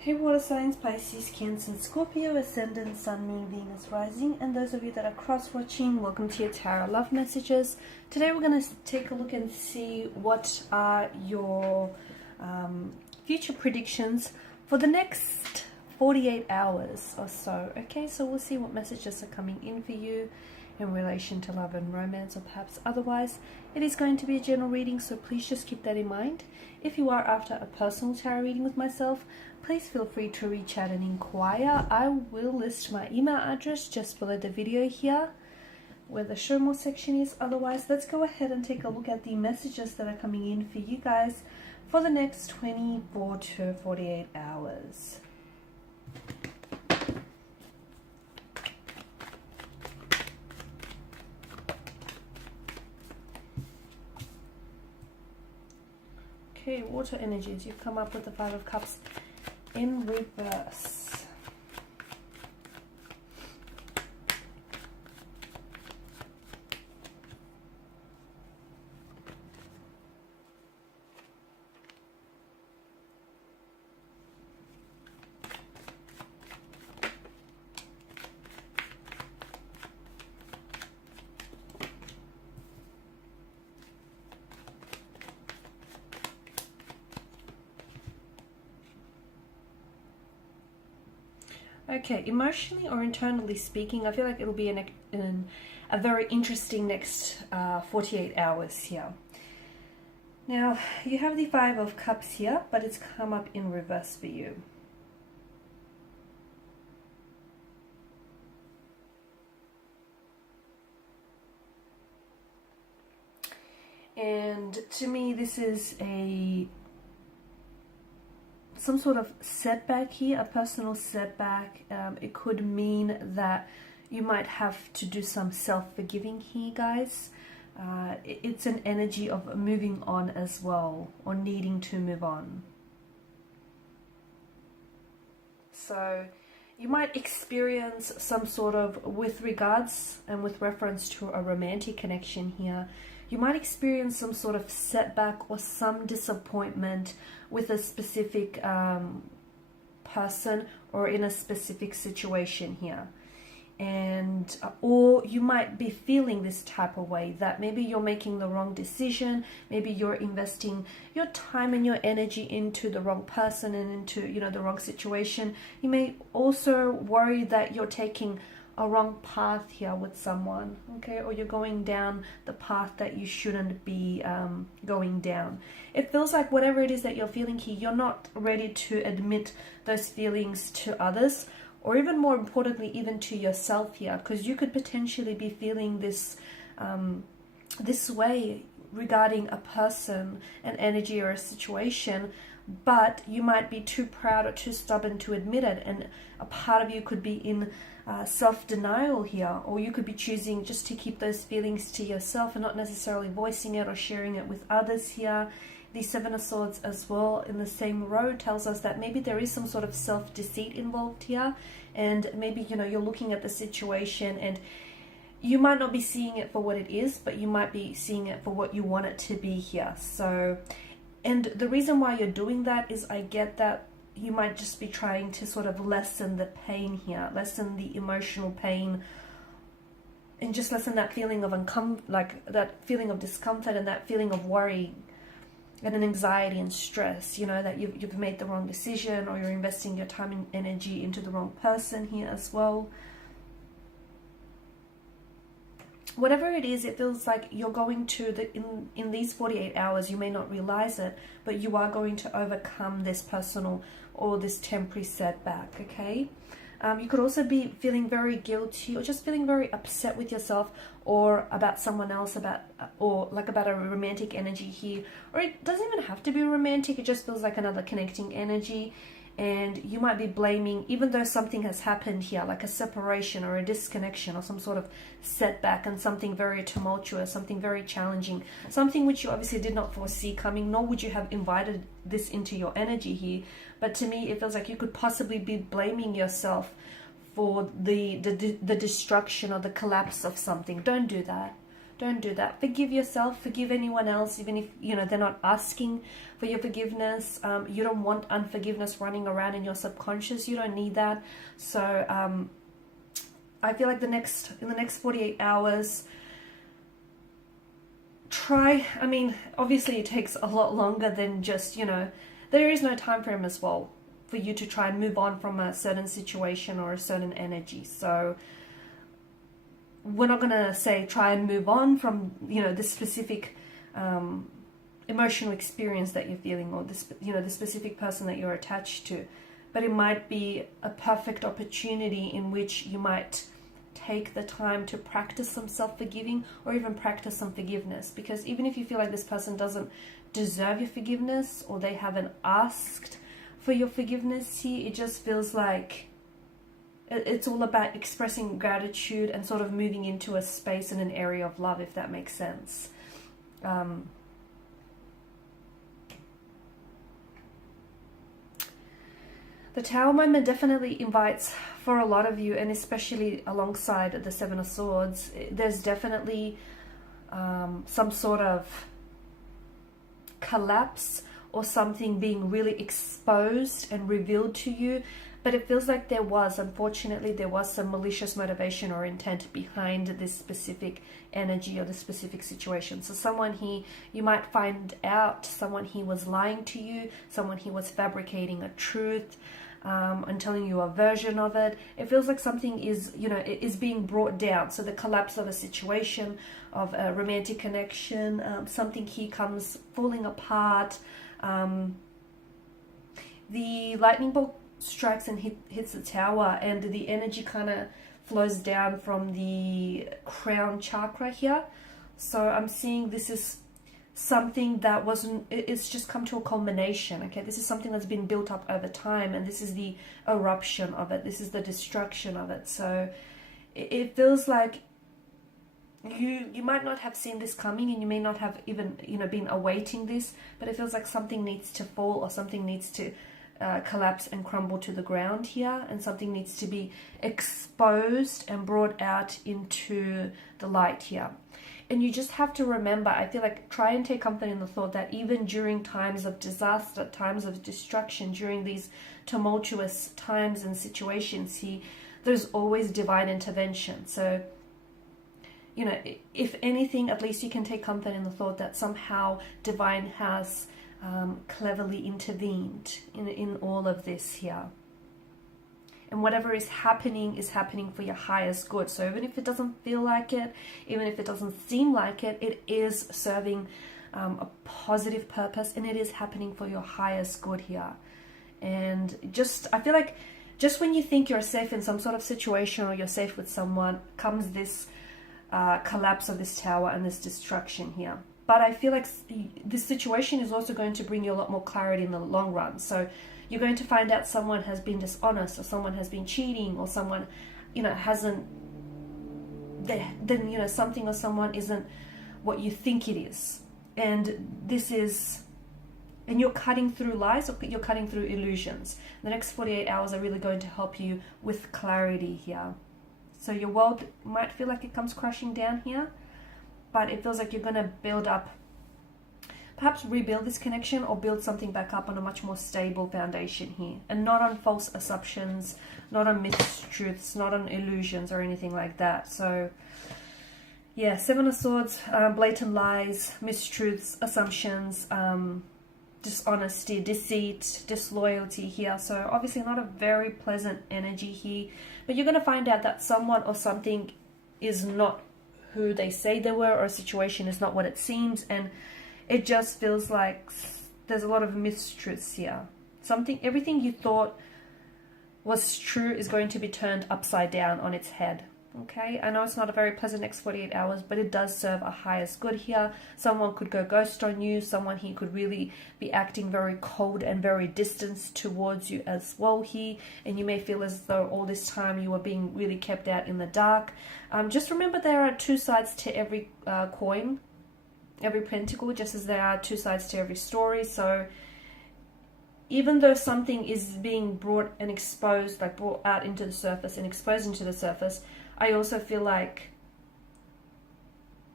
Hey water signs, Pisces, Cancer, Scorpio, Ascendant, Sun, Moon, Venus, Rising, and those of you that are cross-watching, welcome to your Tarot Love Messages. Today we're going to take a look and see what are your future predictions for the next 48 hours or so. Okay, so we'll see what messages are coming in for you in relation to love and romance, or perhaps otherwise. It is going to be a general reading, so please just keep that in mind. If you are after a personal tarot reading with myself, please feel free to reach out and inquire. I will list my email address just below the video here where the show more section is. Otherwise, let's go ahead and take a look at the messages that are coming in for you guys for the next 24 to 48 hours. Okay, water energies. You've come up with the Five of Cups in reverse. Okay, emotionally or internally speaking, I feel like it'll be a very interesting next 48 hours here. Now, you have the Five of Cups here, but it's come up in reverse for you. And to me, this is some sort of setback here, a personal setback. It could mean that you might have to do some self-forgiving here, guys. It's an energy of moving on as well, or needing to move on. So you might experience some sort of, with regards and with reference to a romantic connection here, you might experience some sort of setback or some disappointment with a specific person or in a specific situation here. And or you might be feeling this type of way, that maybe you're making the wrong decision, maybe you're investing your time and your energy into the wrong person and into, you know, the wrong situation. You may also worry that you're taking a wrong path here with someone, okay, or you're going down the path that you shouldn't be going down. It feels like whatever it is that you're feeling here, you're not ready to admit those feelings to others, or even more importantly, even to yourself here, because you could potentially be feeling this this way regarding a person, an energy, or a situation, but you might be too proud or too stubborn to admit it, and a part of you could be in self-denial here, or you could be choosing just to keep those feelings to yourself and not necessarily voicing it or sharing it with others here. The Seven of Swords as well in the same row tells us that maybe there is some sort of self-deceit involved here, and maybe, you know, you're looking at the situation and you might not be seeing it for what it is, but you might be seeing it for what you want it to be here. So, and the reason why you're doing that is, I get that you might just be trying to sort of lessen the pain here, lessen the emotional pain, and just lessen that feeling of that feeling of discomfort and that feeling of worry and an anxiety and stress, you know, that you've made the wrong decision, or you're investing your time and energy into the wrong person here as well. Whatever it is, it feels like you're going to, in these 48 hours, you may not realize it, but you are going to overcome this personal or this temporary setback, okay? You could also be feeling very guilty, or just feeling very upset with yourself or about someone else, or like about a romantic energy here. Or it doesn't even have to be romantic, it just feels like another connecting energy. And you might be blaming, even though something has happened here, like a separation or a disconnection or some sort of setback, and something very tumultuous, something very challenging, something which you obviously did not foresee coming, nor would you have invited this into your energy here. But to me, it feels like you could possibly be blaming yourself for the destruction or the collapse of something. Don't do that. Don't do that. Forgive yourself, forgive anyone else, even if, you know, they're not asking for your forgiveness. You don't want unforgiveness running around in your subconscious. You don't need that. So I feel like in the next 48 hours, try, I mean, obviously it takes a lot longer than just, you know, there is no time frame as well for you to try and move on from a certain situation or a certain energy. So we're not going to say try and move on from, you know, this specific emotional experience that you're feeling, or this, you know, the specific person that you're attached to. But it might be a perfect opportunity in which you might take the time to practice some self-forgiving, or even practice some forgiveness. Because even if you feel like this person doesn't deserve your forgiveness, or they haven't asked for your forgiveness here, it just feels like it's all about expressing gratitude and sort of moving into a space and an area of love, if that makes sense. The Tower moment definitely invites, for a lot of you, and especially alongside the Seven of Swords, there's definitely some sort of collapse or something being really exposed and revealed to you. But it feels like unfortunately, there was some malicious motivation or intent behind this specific energy or this specific situation. So someone here, you might find out someone here was lying to you, someone here was fabricating a truth, and telling you a version of it. It feels like something is, you know, it is being brought down. So the collapse of a situation, of a romantic connection, something here comes falling apart. The lightning bolt strikes and hits the Tower, and the energy kind of flows down from the crown chakra here. So I'm seeing this is something that it's just come to a culmination. Okay, this is something that's been built up over time, and this is the eruption of it, this is the destruction of it. So it feels like you might not have seen this coming, and you may not have even, you know, been awaiting this, but it feels like something needs to fall, or something needs to collapse and crumble to the ground here, and something needs to be exposed and brought out into the light here. And you just have to remember, I feel like, try and take comfort in the thought that even during times of disaster, times of destruction, during these tumultuous times and situations here, there's always divine intervention. So, you know, if anything, at least you can take comfort in the thought that somehow divine has cleverly intervened in all of this here. And whatever is happening for your highest good. So even if it doesn't feel like it, even if it doesn't seem like it, it is serving a positive purpose, and it is happening for your highest good here. And I feel like just when you think you're safe in some sort of situation, or you're safe with someone, comes this collapse of this Tower and this destruction here. But I feel like this situation is also going to bring you a lot more clarity in the long run. So you're going to find out someone has been dishonest, or someone has been cheating, or someone, you know, hasn't, then, you know, something or someone isn't what you think it is. And you're cutting through lies, or you're cutting through illusions. The next 48 hours are really going to help you with clarity here. So your world might feel like it comes crashing down here, but it feels like you're going to build up, perhaps rebuild this connection, or build something back up on a much more stable foundation here, and not on false assumptions, not on mistruths, not on illusions or anything like that. So yeah, Seven of Swords, blatant lies, mistruths, assumptions, dishonesty, deceit, disloyalty here. So obviously not a very pleasant energy here, but you're going to find out that someone or something is not who they say they were, or a situation is not what it seems, and it just feels like there's a lot of mistruths here. Everything you thought was true is going to be turned upside down on its head. Okay, I know it's not a very pleasant next 48 hours, but it does serve a highest good here. Someone could go ghost on you. Someone here could really be acting very cold and very distant towards you as well here. And you may feel as though all this time you were being really kept out in the dark. Just remember, there are two sides to every coin, every pentacle, just as there are two sides to every story. So even though something is being brought and exposed, like brought out into the surface and exposed into the surface, I also feel like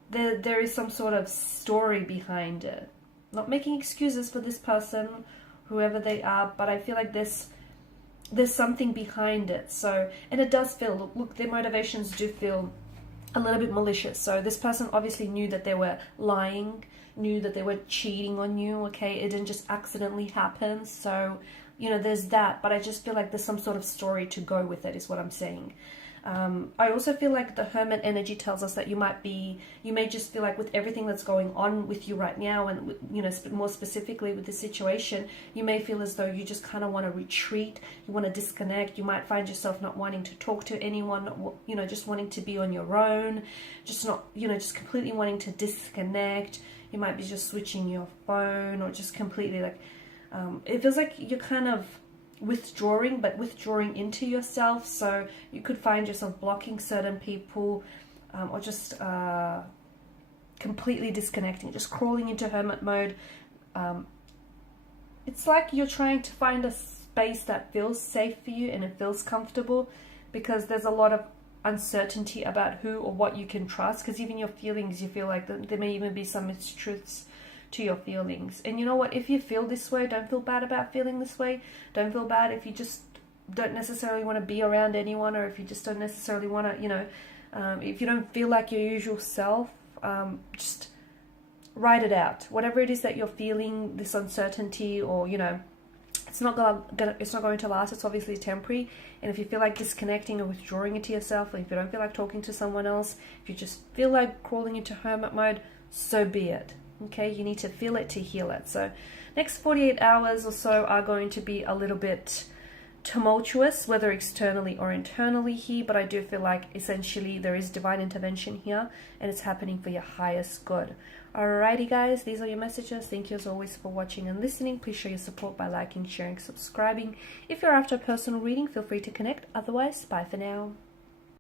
there is some sort of story behind it. Not making excuses for this person, whoever they are, but I feel like there's something behind it. So, and it does feel, look, their motivations do feel a little bit malicious. So this person obviously knew that they were lying, knew that they were cheating on you, okay? It didn't just accidentally happen. So, you know, there's that, but I just feel like there's some sort of story to go with it, is what I'm saying. I also feel like the Hermit energy tells us that you may just feel like with everything that's going on with you right now, and, you know, more specifically with the situation, you may feel as though you just kind of want to retreat, you want to disconnect, you might find yourself not wanting to talk to anyone, you know, just wanting to be on your own, just not, you know, just completely wanting to disconnect. You might be just switching your phone, or just completely like, it feels like you're kind of withdrawing, but withdrawing into yourself. So you could find yourself blocking certain people, or just completely disconnecting, just crawling into hermit mode. It's like you're trying to find a space that feels safe for you and it feels comfortable, because there's a lot of uncertainty about who or what you can trust, because even your feelings, you feel like there may even be some mistruths to your feelings. And you know what, if you feel this way, don't feel bad about feeling this way. Don't feel bad if you just don't necessarily want to be around anyone, or if you just don't necessarily want to, you know, if you don't feel like your usual self, just write it out. Whatever it is that you're feeling, this uncertainty, or, you know, it's not going to last. It's obviously temporary. And if you feel like disconnecting or withdrawing into yourself, or if you don't feel like talking to someone else, if you just feel like crawling into hermit mode, so be it. Okay, you need to feel it to heal it. So next 48 hours or so are going to be a little bit tumultuous, whether externally or internally here, but I do feel like essentially there is divine intervention here, and it's happening for your highest good. Alrighty guys, these are your messages. Thank you as always for watching and listening. Please show your support by liking, sharing, subscribing. If you're after a personal reading, feel free to connect. Otherwise, bye for now.